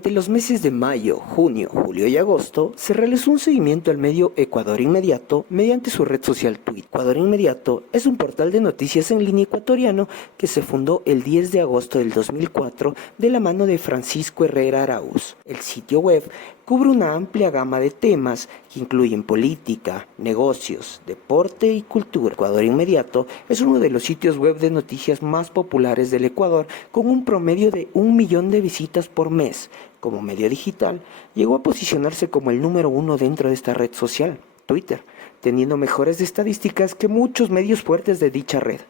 Durante los meses de mayo, junio, julio y agosto, se realizó un seguimiento al medio Ecuador Inmediato mediante su red social Twitter. Ecuador Inmediato es un portal de noticias en línea ecuatoriano que se fundó el 10 de agosto del 2004 de la mano de Francisco Herrera Araúz. El sitio web cubre una amplia gama de temas que incluyen política, negocios, deporte y cultura. Ecuador Inmediato es uno de los sitios web de noticias más populares del Ecuador, con un promedio de 1 millón de visitas por mes. Como medio digital, llegó a posicionarse como el número 1 dentro de esta red social, Twitter, teniendo mejores estadísticas que muchos medios fuertes de dicha red,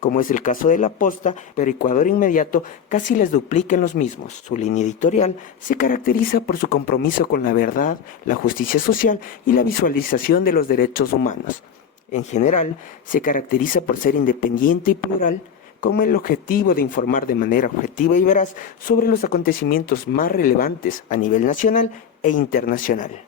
como es el caso de La Posta, pero Ecuador Inmediato casi les duplica en los mismos. Su línea editorial se caracteriza por su compromiso con la verdad, la justicia social y la visualización de los derechos humanos. En general, se caracteriza por ser independiente y plural, con el objetivo de informar de manera objetiva y veraz sobre los acontecimientos más relevantes a nivel nacional e internacional.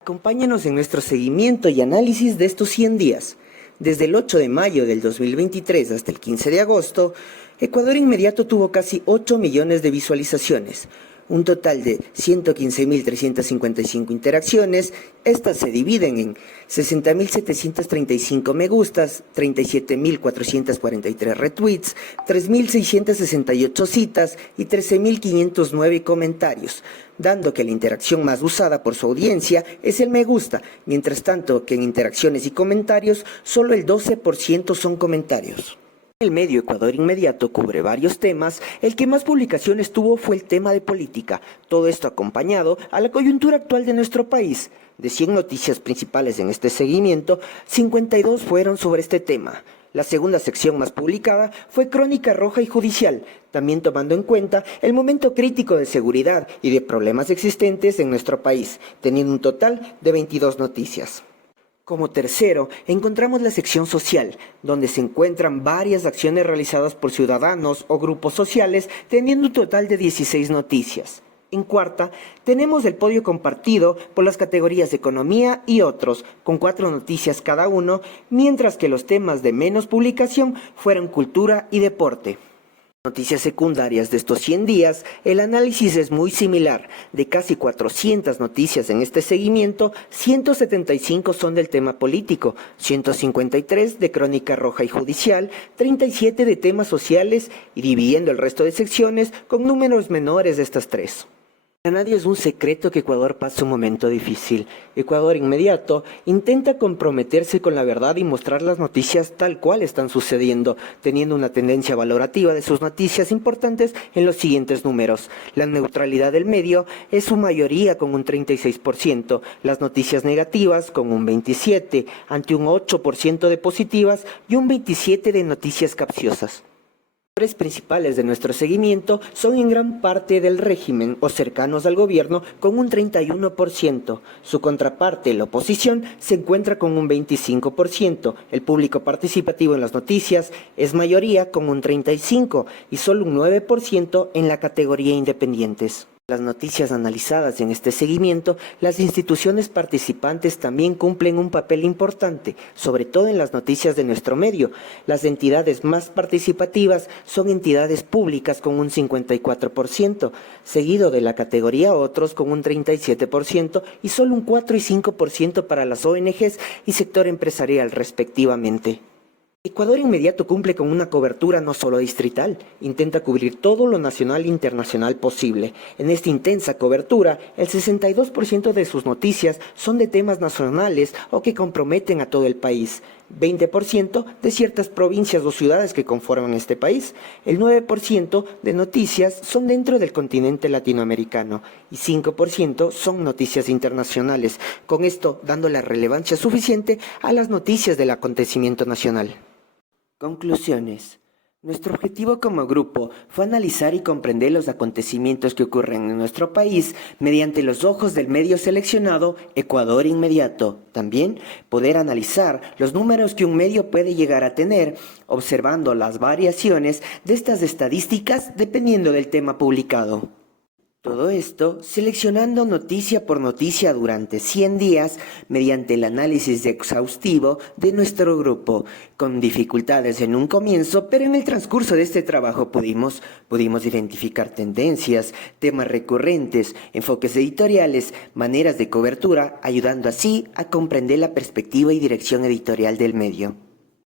Acompáñanos en nuestro seguimiento y análisis de estos 100 días. Desde el 8 de mayo del 2023 hasta el 15 de agosto, Ecuador Inmediato tuvo casi 8 millones de visualizaciones, un total de 115.355 interacciones. Estas se dividen en 60.735 me gustas, 37.443 retweets, 3.668 citas y 13.509 comentarios, dando que la interacción más usada por su audiencia es el me gusta, mientras tanto que en interacciones y comentarios solo el 12% son comentarios. El medio Ecuador Inmediato cubre varios temas. El que más publicaciones tuvo fue el tema de política, todo esto acompañado a la coyuntura actual de nuestro país. De 100 noticias principales en este seguimiento, 52 fueron sobre este tema. La segunda sección más publicada fue Crónica Roja y Judicial, también tomando en cuenta el momento crítico de seguridad y de problemas existentes en nuestro país, teniendo un total de 22 noticias. Como tercero, encontramos la sección social, donde se encuentran varias acciones realizadas por ciudadanos o grupos sociales, teniendo un total de 16 noticias. En cuarta, tenemos el podio compartido por las categorías de economía y otros, con 4 noticias cada uno, mientras que los temas de menos publicación fueron cultura y deporte. Noticias secundarias de estos 100 días, el análisis es muy similar. De casi 400 noticias en este seguimiento, 175 son del tema político, 153 de crónica roja y judicial, 37 de temas sociales y dividiendo el resto de secciones con números menores de estas 3. Para nadie es un secreto que Ecuador pasa un momento difícil. Ecuador Inmediato intenta comprometerse con la verdad y mostrar las noticias tal cual están sucediendo, teniendo una tendencia valorativa de sus noticias importantes en los siguientes números. La neutralidad del medio es su mayoría con un 36%, las noticias negativas con un 27%, ante un 8% de positivas y un 27% de noticias capciosas. Los principales de nuestro seguimiento son en gran parte del régimen o cercanos al gobierno con un 31%. Su contraparte, la oposición, se encuentra con un 25%. El público participativo en las noticias es mayoría con un 35% y solo un 9% en la categoría independientes. Las noticias analizadas en este seguimiento, las instituciones participantes también cumplen un papel importante, sobre todo en las noticias de nuestro medio. Las entidades más participativas son entidades públicas con un 54%, seguido de la categoría otros con un 37% y solo un 4 y 5% para las ONGs y sector empresarial respectivamente. Ecuador Inmediato cumple con una cobertura no solo distrital, intenta cubrir todo lo nacional e internacional posible. En esta intensa cobertura, el 62% de sus noticias son de temas nacionales o que comprometen a todo el país, 20% de ciertas provincias o ciudades que conforman este país, el 9% de noticias son dentro del continente latinoamericano y 5% son noticias internacionales, con esto dando la relevancia suficiente a las noticias del acontecimiento nacional. Conclusiones. Nuestro objetivo como grupo fue analizar y comprender los acontecimientos que ocurren en nuestro país mediante los ojos del medio seleccionado Ecuador Inmediato. También poder analizar los números que un medio puede llegar a tener, observando las variaciones de estas estadísticas dependiendo del tema publicado. Todo esto seleccionando noticia por noticia durante 100 días mediante el análisis exhaustivo de nuestro grupo, con dificultades en un comienzo, pero en el transcurso de este trabajo pudimos identificar tendencias, temas recurrentes, enfoques editoriales, maneras de cobertura, ayudando así a comprender la perspectiva y dirección editorial del medio.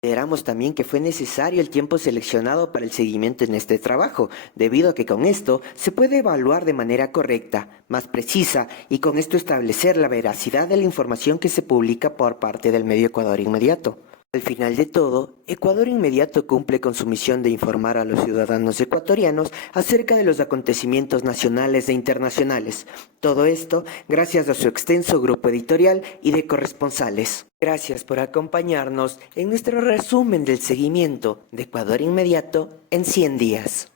Consideramos también que fue necesario el tiempo seleccionado para el seguimiento en este trabajo, debido a que con esto se puede evaluar de manera correcta, más precisa, y con esto establecer la veracidad de la información que se publica por parte del medio Ecuador Inmediato. Al final de todo, Ecuador Inmediato cumple con su misión de informar a los ciudadanos ecuatorianos acerca de los acontecimientos nacionales e internacionales. Todo esto gracias a su extenso grupo editorial y de corresponsales. Gracias por acompañarnos en nuestro resumen del seguimiento de Ecuador Inmediato en 100 días.